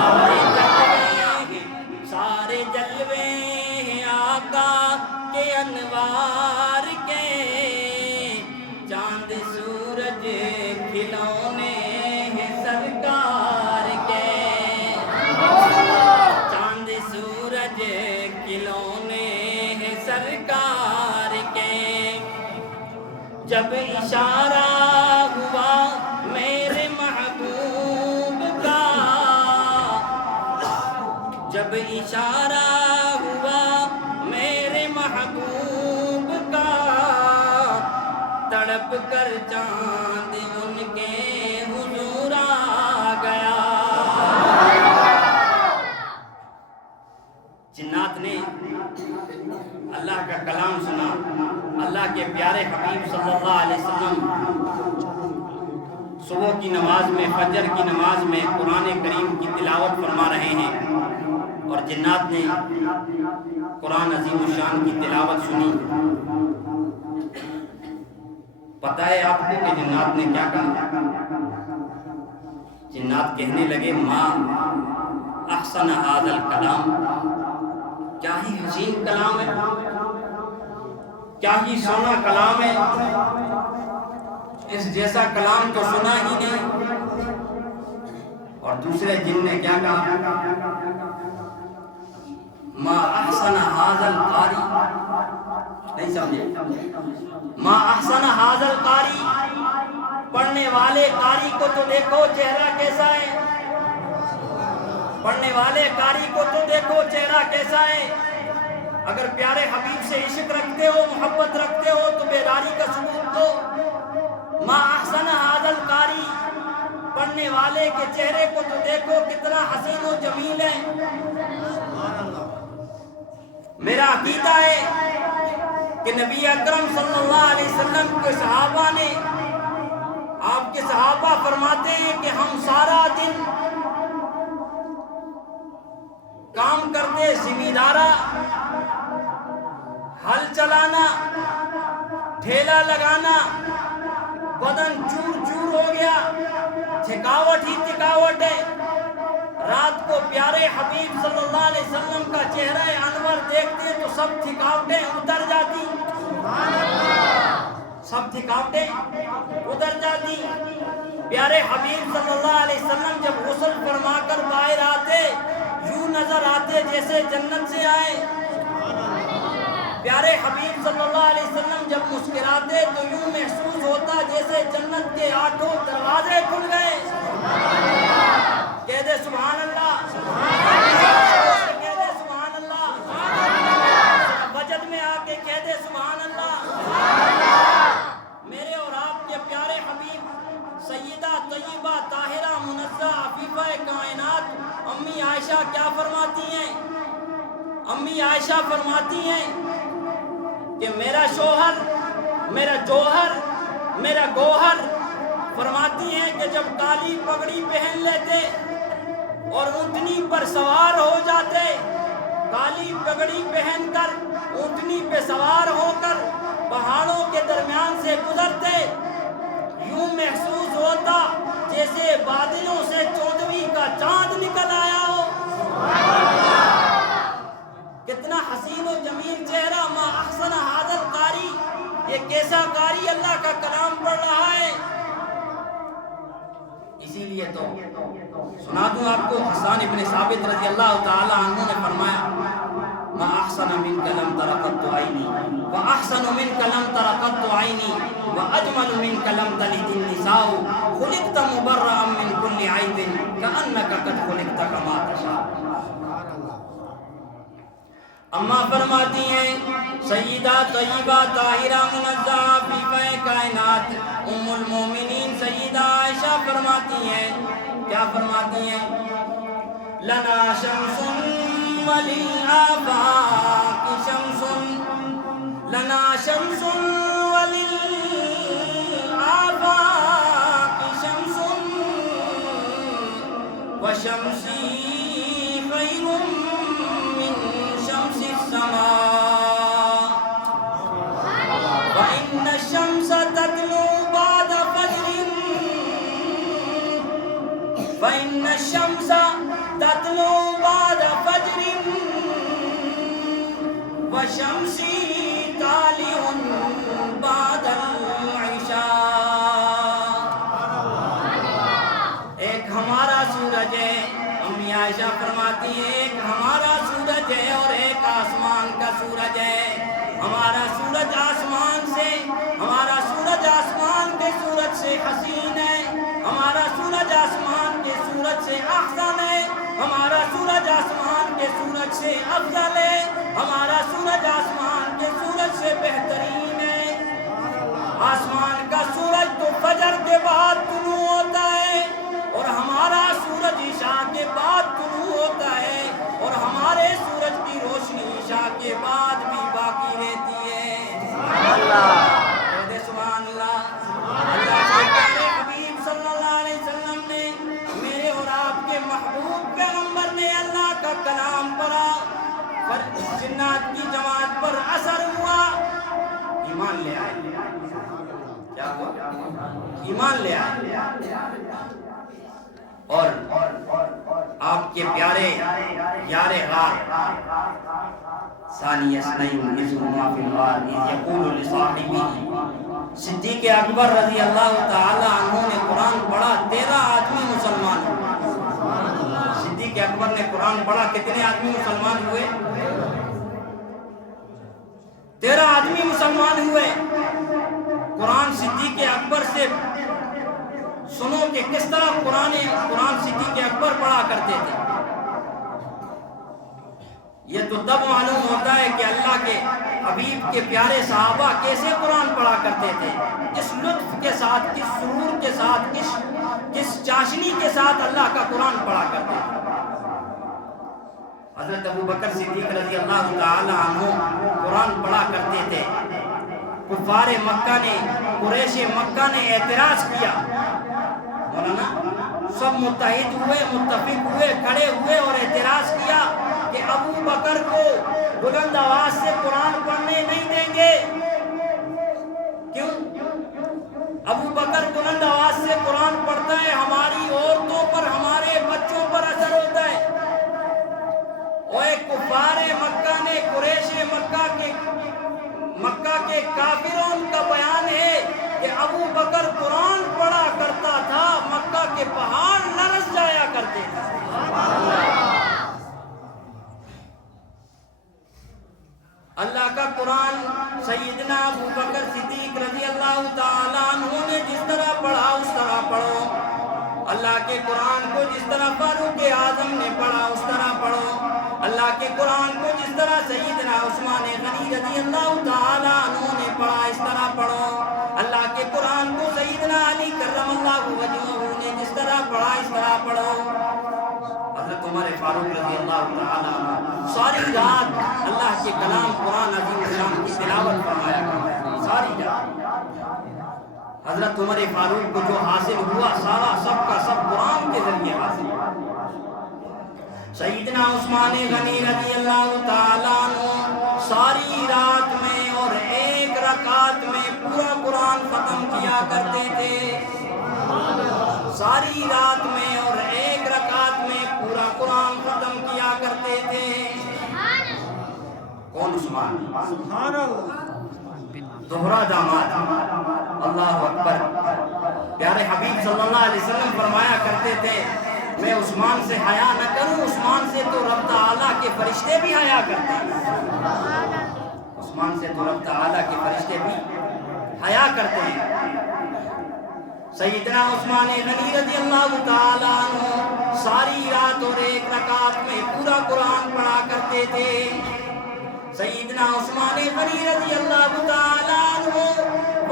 سارے جلوے سارے جلوے ہیں آقا کے انوار کے، چاند سورج کھلونے ہیں سرکار کے، چاند سورج کھلونے ہیں سرکار کے۔ جب اشارہ ہوا میرے محبوب کا، جب اشارہ ہوا میرے محبوب کا، تڑپ کر چاند ان کے حضور آ گیا۔ جنات نے اللہ کا کلام سنا، اللہ کے پیارے حبیب صلی اللہ علیہ وسلم صبح کی نماز میں، فجر کی نماز میں قرآن کریم کی تلاوت فرما رہے ہیں، اور جنات نے قرآن عظیم الشان کی تلاوت سنی۔ پتہ ہے آپ کو کہ جنات نے کیا کہا؟ جنات کہنے لگے ما احسن ھذا الکلام، کیا ہی حسین کلام ہے، کیا ہی سونا کلام ہے، اس جیسا کلام تو سنا ہی نہیں۔ اور دوسرے جن نے کیا کہا؟ ما احسن ھذا القاری، نہیں سمجھے؟ ما احسن ھذا القاری، پڑھنے والے قاری کو تو دیکھو چہرہ کیسا ہے، پڑھنے والے قاری کو تو دیکھو چہرہ کیسا ہے۔ اگر پیارے حبیب سے عشق رکھتے ہو، محبت رکھتے ہو تو بیداری کا ثبوت دو۔ ما احسن ھذا القاری، پڑھنے والے کے چہرے کو تو دیکھو کتنا حسین و جمیل ہے۔ میرا عقیدہ ہے کہ نبی اکرم صلی اللہ علیہ وسلم کے صحابہ نے، آپ کے صحابہ فرماتے ہیں کہ ہم سارا دن کام کرتے، زمیندارا، ہل چلانا، ٹھیلا لگانا، بدن چور چور ہو گیا، تھکاوٹ ہی تھکاوٹ ہے، رات کو پیارے حبیب صلی اللہ علیہ وسلم کا چہرہ انور دیکھتے تو سب تھکاوٹیں اتر جاتی، سب تھکاوٹیں اتر جاتی۔ پیارے حبیب صلی اللہ علیہ وسلم جب غسل فرما کر باہر آتے، یوں نظر آتے جیسے جنت سے آئے۔ پیارے حبیب صلی اللہ علیہ وسلم جب مسکراتے تو یوں محسوس ہوتا جیسے جنت کے 8 دروازے کھل گئے۔ کہہ دے سبحان اللہ، کہہ دے سبحان اللہ، وجد میں آ کے کہہ دے سبحان اللہ۔ میرے اور آپ کے پیارے حبیب سیدہ طیبہ طاہرہ منزہ عفیفہ کائنات امی عائشہ کیا فرماتی ہیں؟ امی عائشہ فرماتی ہیں کہ میرا شوہر، میرا جوہر، میرا گوہر، فرماتی ہیں کہ جب کالی پگڑی پہن لیتے اور اونٹنی پر سوار ہو جاتے، کالی پگڑی پہن کر اونٹنی پہ سوار ہو کر پہاڑوں کے درمیان سے گزرتے، یوں محسوس ہوتا جیسے بادلوں سے 14ویں کا چاند نکل آیا ہو۔ کتنا حسین و جمیل چہرہ، ما احسن ھذا القاری، یہ کیسا قاری اللہ کا کلام پڑھ رہا ہے۔ اسی لیے تو سنا دوں آپ کو، حسان ابن ثابت رضی اللہ تعالی عنہ نے فرمایا ما احسن منک لم تر قط عینی واحسن منک لم تر قط عینی واجمل منک لم تلد النساء خلقت مبرئا من كل عیب کانک قد خلقت کما تشاء۔ اماں فرماتی ہیں سیدہ طیبہ طاہرہ منزہ عفیفہ کائنات ام المومنین سیدہ عائشہ فرماتی ہیں، کیا فرماتی ہیں؟ لنا شمس وللآفاق شمس، لنا شمس وللآفاق شمس وشمسی خیر من شمس السماء وإن الشمس تطلع بعد فجر، فإن الشمس تطلع وشمسی طالع بعد العشاء. ایک ہمارا سورج ہے، امی عائشہ فرماتی ہے ایک ہمارا سورج ہے اور ایک آسمان کا سورج ہے. ہمارا سورج آسمان سے، ہمارا سورج آسمان کے سورج سے حسین ہے، ہمارا سورج آسمان کے سورج سے احسن ہے، ہمارا سورج آسمان کے سورج سے افضل ہے، ہمارا سورج آسمان کے سورج سے بہترین ہے. آسمان کا سورج تو فجر کے بعد طلوع ہوتا ہے اور ہمارا سورج عشاء کے بعد طلوع ہوتا ہے، اور ہمارے سورج کی روشنی عشاء کے بعد بھی باقی رہتی ہے. سبحان اللہ. اللہ کے پیارے حبیب صلی اللہ علیہ وسلم نے، میرے اور آپ کے محبوب پیغمبر نے اللہ کا کلام پڑھا، جنات کی جماعت پر اثر ہوا، ایمان لے آئے. کیا ہوا؟ ایمان لے آئے. اور آپ کے پیارے یار غار ثانی اثنین اذ ہما فی الغار اذ یقول لصاحبہ، صدیق اکبر رضی اللہ تعالی عنہ نے قرآن پڑھا، 13 آدمی مسلمان ہوئے. صدیق اکبر نے قرآن پڑھا، کتنے آدمی مسلمان ہوئے؟ 13 آدمی مسلمان ہوئے. قرآن صدیق اکبر سے سنو کہ کس طرح قرآن صدیق اکبر پڑھا کرتے تھے. یہ تو تب معلوم ہوتا ہے کہ اللہ کے حبیب کے پیارے صحابہ کیسے قرآن پڑھا کرتے تھے، کس لطف کے ساتھ، کس سرور کے ساتھ، کس چاشنی کے ساتھ اللہ کا قرآن پڑھا کرتے تھے. حضرت ابو بکر صدیق رضی اللہ تعالی عنہ قرآن پڑھا کرتے تھے. کفار مکہ نے، قریش مکہ نے اعتراض کیا، مولانا سب متحد ہوئے، متفق ہوئے، کھڑے ہوئے اور اعتراض کیا کہ ابو بکر کو بلند آواز سے قرآن پڑھنے نہیں دیں گے. کیوں؟ ابو بکر بلند آواز سے قرآن پڑھتا ہے، ہماری عورتوں پر، ہمارے بچوں پر اثر ہوتا ہے. اوے کفار مکہ نے، قریش مکہ کے کافروں کا بیان ہے کہ ابو بکر قرآن پڑھا کرتا تھا، مکہ کے پہاڑ لرز جایا کرتے تھے. اللہ کا قرآن سیدنا ابو بکر صدیق رضی اللہ تعالیٰ عنہ نے جس طرح پڑھا اس طرح پڑھو. اللہ کے قرآن کو جس طرح فاروق اعظم نے پڑھا اس طرح پڑھو. اللہ کے قرآن کو جس طرح سیدنا عثمان غنی رضی اللہ تعالیٰ عنہ نے پڑھا اس طرح پڑھو. اللہ کے قرآن کو سیدنا علی کرم اللہ وجہہ نے جس طرح پڑھا اس طرح پڑھو. حضرت عمر فاروق رضی اللہ تعالیٰ عنہ ساری رات اللہ کے کلام قرآن عظیم الشان کی تلاوت فرمایا کرتے، ساری رات. حضرت عمر فاروق کو جو حاصل ہوا سارا سب کا سب قرآن کے ذریعے حاصل ہوا. سیدنا عثمان غنی رضی اللہ تعالیٰ عنہ ساری رات میں اور ایک رکعت میں پورا قرآن ختم کیا کرتے تھے. ساری رات میں اور ایک رکعت میں پورا قرآن ختم کیا کرتے تھے. کون عثمان؟ سبحان اللہ، دوہرا داماد. اللہ اکبر. پیارے حبیب صلی اللہ علیہ وسلم فرمایا کرتے تھے میں عثمان سے حیا نہ کروں، عثمان سے تو رب تعالیٰ کے فرشتے بھی حیا کرتے ہیں. عثمان سے تو رب تعالیٰ کے فرشتے بھی حیا کرتے ہیں. سیدنا عثمان غنی رضی اللہ تعالیٰ عنہ ساری رات اور ایک رکعت میں پورا قرآن پڑھا کرتے تھے. سیدنا عثمان غنی رضی اللہ تعالیٰ عنہ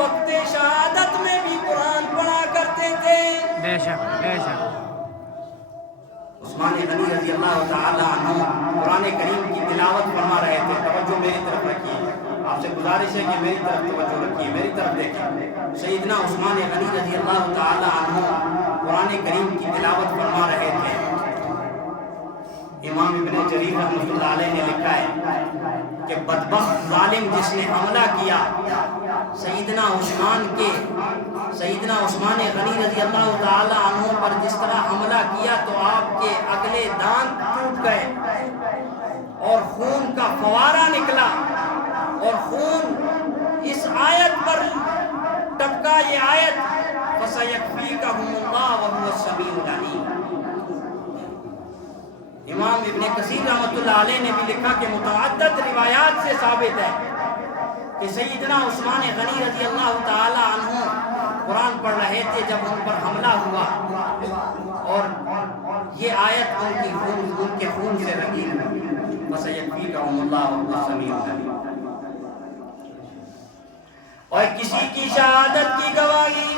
وقت شہادت میں بھی قرآن پڑھا کرتے تھے. بے شک بے شک. عثمان غنی رضی اللہ تعالیٰ عنہ قرآن کریم کی تلاوت فرما رہے تھے. توجہ میری طرف رکھیے، آپ سے گزارش ہے کہ میری طرف توجہ رکھیے، میری طرف دیکھیں. سیدنا عثمان غنی رضی اللہ تعالیٰ عنہ قرآن کریم کی تلاوت فرما رہے تھے. امام ابن جریر رحمۃ اللہ علیہ نے لکھا ہے کہ بدبخت ظالم جس نے حملہ کیا سیدنا عثمان غنی رضی اللہ تعالی عنہ پر جس طرح حملہ کیا تو آپ کے اگلے دانت ٹوٹ گئے اور خون کا فوارہ نکلا. خون اس آیت پر ٹپکا، یہ آیت فَسَيَكْفِيكَهُمُ اللَّهُ وَهُوَ السَّمِيعُ الْعَلِيمُ۔ امام ابن کثیر رحمۃ اللہ علیہ نے بھی لکھا کہ متعدد روایات سے ثابت ہے کہ سیدنا عثمان غنی رضی اللہ تعالی عنہ قرآن پڑھ رہے تھے جب ان پر حملہ ہوا، اور یہ آیت ان کے خون سے رنگی ہوئی، فَسَيَكْفِيكَهُمُ اللَّهُ وَهُوَ السَّمِيعُ الْعَلِيمُ۔ اور کسی کی شہادت کی گواہی